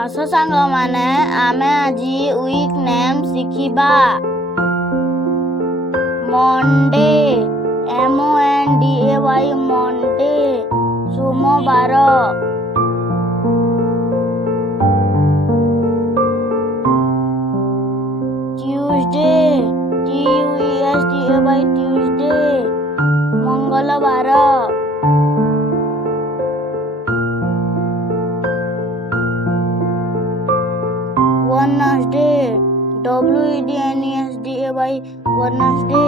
ଆସ ସାଙ୍ଗମାନେ ଆମେ ଆଜି ୱିକ୍ ନେମ୍ ଶିଖିବା। ମଣ୍ଡେ MONDAY ମଣ୍ଡେ ସୋମବାର। ଟ୍ୟୁଜଡେ TUESDAY ଟ୍ୟୁଜଡେ ମଙ୍ଗଳବାର। ୱେଡନେସଡେ WEDNESDAY ୱେଡନେସଡେ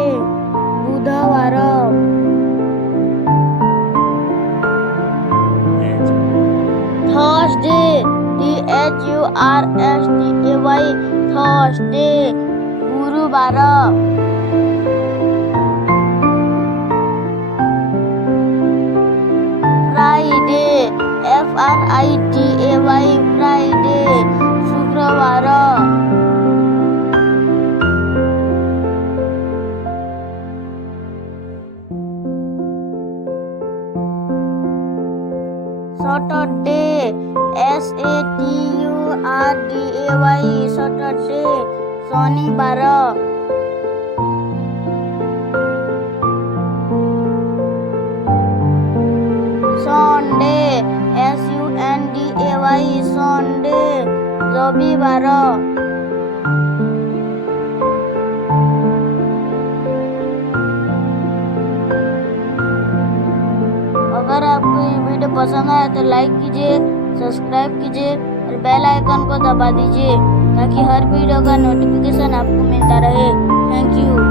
ବୁଧବାର। ଥର୍ସଡେ THURSDAY ଥର୍ସଡେ ଗୁରୁବାର। ଫ୍ରାଇଡେ FRIDAY ଫ୍ରାଇଡେ ଶୁକ୍ରବାର। ସଟରଡେ SATURDAY ସଟରଡେ ଶନିବାର। ସଣ୍ଡେ SUNDAY ସଣ୍ଡେ ରବିବାର। अगर आपको ये वीडियो पसंद आया तो लाइक कीजिए, सब्सक्राइब कीजिए और बेल आइकन को दबा दीजिए ताकि हर वीडियो का नोटिफिकेशन आपको मिलता रहे। Thank you.